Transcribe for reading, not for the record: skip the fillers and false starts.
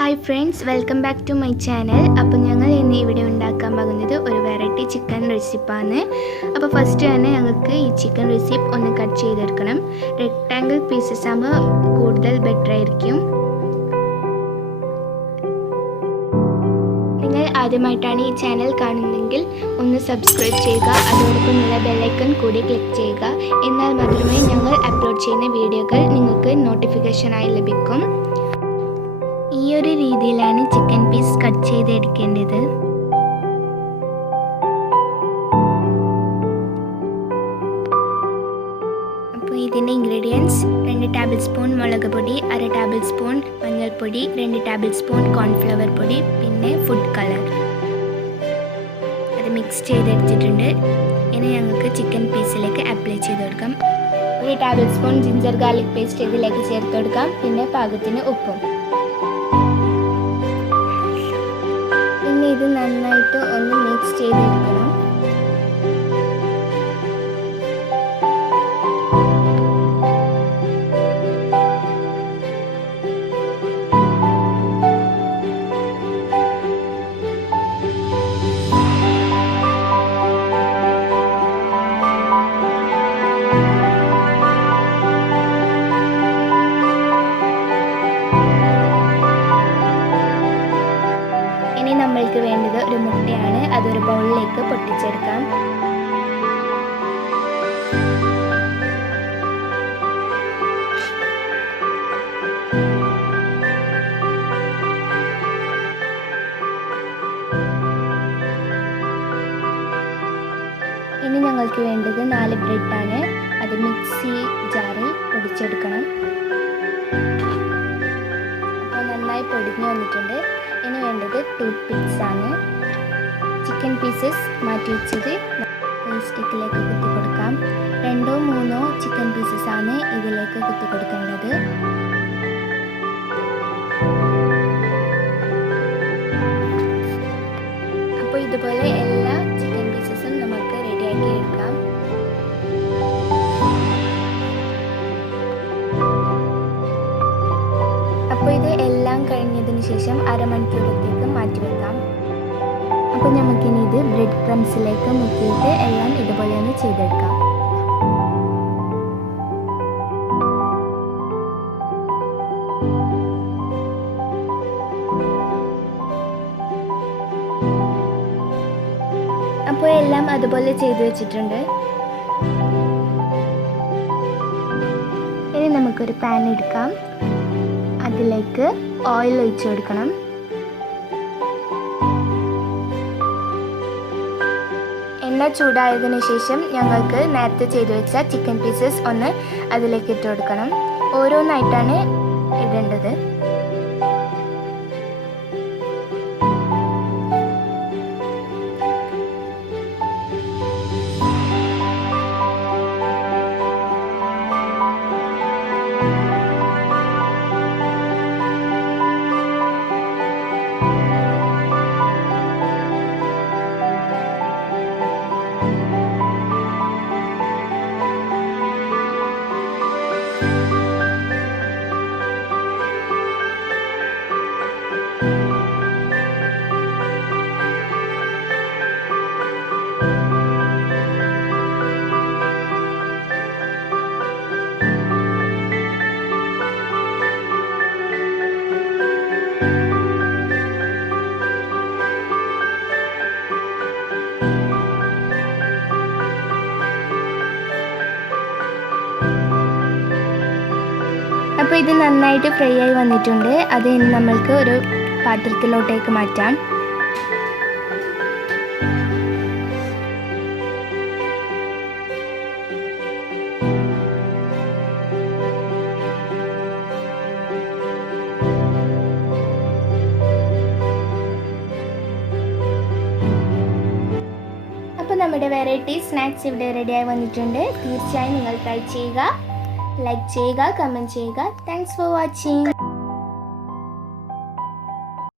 Hi friends, welcome back to my channel. അപ്പോൾ ഞങ്ങൾ ഇന്ന് ഇവിടെ ഉണ്ടാക്കാൻ പോകുന്നത് ഒരു വെറൈറ്റി ചിക്കൻ റെസിപ്പിയാണ്. അപ്പോൾ ഫസ്റ്റ് തന്നെ ഞങ്ങൾക്ക് ഈ ചിക്കൻ റെസിപ്പി ഒന്ന് കട്ട് ചെയ്തെടുക്കണം. റെക്ടാങ്കിൾ പീസസ് ആകുമ്പോൾ കൂടുതൽ ബെറ്റർ ആയിരിക്കും. നിങ്ങൾ ആദ്യമായിട്ടാണ് ഈ ചാനൽ കാണുന്നതെങ്കിൽ ഒന്ന് സബ്സ്ക്രൈബ് ചെയ്യുക. അതോടൊപ്പം ഉള്ള ബെൽ ഐക്കൺ കൂടി ക്ലിക്ക് ചെയ്യുക. എന്നാൽ മാത്രമേ ഞങ്ങൾ അപ്ലോഡ് ചെയ്യുന്ന വീഡിയോകൾ നിങ്ങൾക്ക് നോട്ടിഫിക്കേഷനായി ലഭിക്കും. ഈ ഒരു രീതിയിലാണ് ചിക്കൻ പീസ് കട്ട് ചെയ്തെടുക്കേണ്ടത്. അപ്പോൾ ഇതിൻ്റെ ഇൻഗ്രീഡിയൻറ്റ്സ് 2 ടേബിൾ സ്പൂൺ മുളക് പൊടി, 1/2 ടേബിൾ സ്പൂൺ മഞ്ഞൾപ്പൊടി, 2 ടേബിൾ സ്പൂൺ കോൺഫ്ലവർ പൊടി, പിന്നെ ഫുഡ് കളർ. അത് മിക്സ് ചെയ്തെടുത്തിട്ടുണ്ട്. ഇനി ഞങ്ങൾക്ക് ചിക്കൻ പീസിലേക്ക് അപ്ലൈ ചെയ്ത് കൊടുക്കാം. 1 table spoon ginger garlic paste ഇതിലേക്ക് ചേർത്ത് കൊടുക്കാം. പിന്നെ പാകത്തിന് ഉപ്പും. ഇത് നന്നായിട്ട് ഒന്ന് മിക്സ് ചെയ്തെടുക്കണം. നമ്മൾക്ക് വേണ്ടത് ഒരു മുട്ടയാണ്. അതൊരു ബൗളിലേക്ക് പൊട്ടിച്ചെടുക്കാം. ഇനി ഞങ്ങൾക്ക് വേണ്ടത് 4 ബ്രെഡാണ്. അത് മിക്സി ജാറിൽ പൊടിച്ചെടുക്കണം. അപ്പോൾ നന്നായി പൊടിഞ്ഞു വന്നിട്ടുണ്ട്. ഇനി വേണ്ടത് ടൂത്ത് പിക്സ് ആണ്. ചിക്കൻ പീസസ് മാറ്റി വെച്ചത് സ്റ്റിക്കിലേക്ക് കുത്തി കൊടുക്കാം. 2-3 ചിക്കൻ പീസസ് ആണ് ഇതിലേക്ക് കുത്തി കൊടുക്കേണ്ടത്. അപ്പോൾ ഇതുപോലെ എല്ലാ ചിക്കൻ പീസസും നമുക്ക് റെഡിയാക്കി എടുക്കാം. അപ്പോൾ ഇത് എല്ലാം കഴിഞ്ഞതിന് ശേഷം അരമണിക്കൂറത്തേക്ക് മാറ്റി വെക്കാം. അപ്പോൾ നമുക്കിനി ഇത് ബ്രെഡ് ക്രംസിലേക്ക് മുക്കിയിട്ട് എല്ലാം ഇതുപോലെ ഒന്ന് ചെയ്തെടുക്കാം. അപ്പോൾ എല്ലാം അതുപോലെ ചെയ്ത് വെച്ചിട്ടുണ്ട്. ഇനി നമുക്കൊരു പാൻ എടുക്കാം. അതിലേക്ക് ഓയിൽ ഒഴിച്ചു കൊടുക്കണം. എണ്ണ ചൂടായതിനു ശേഷം ഞങ്ങൾക്ക് നേരത്തെ ചെയ്തു വെച്ച ചിക്കൻ പീസസ് ഒന്ന് അതിലേക്ക് ഇട്ട് കൊടുക്കണം. ഓരോന്നായിട്ടാണ് ഇടേണ്ടത്. അപ്പോൾ ഇത് നന്നായിട്ട് ഫ്രൈ ആയി വന്നിട്ടുണ്ട്. അത് ഇനി നമ്മൾക്ക് ഒരു പാത്രത്തിലോട്ടേക്ക് മാറ്റാം. അപ്പോൾ നമ്മുടെ വെറൈറ്റി സ്നാക്സ് ഇവിടെ റെഡിയായി വന്നിട്ടുണ്ട്. തീർച്ചയായും നിങ്ങൾ ട്രൈ ചെയ്യുക, ലൈക്ക് ചെയ്യുക, കമൻറ്റ് ചെയ്യുക. Thanks for watching.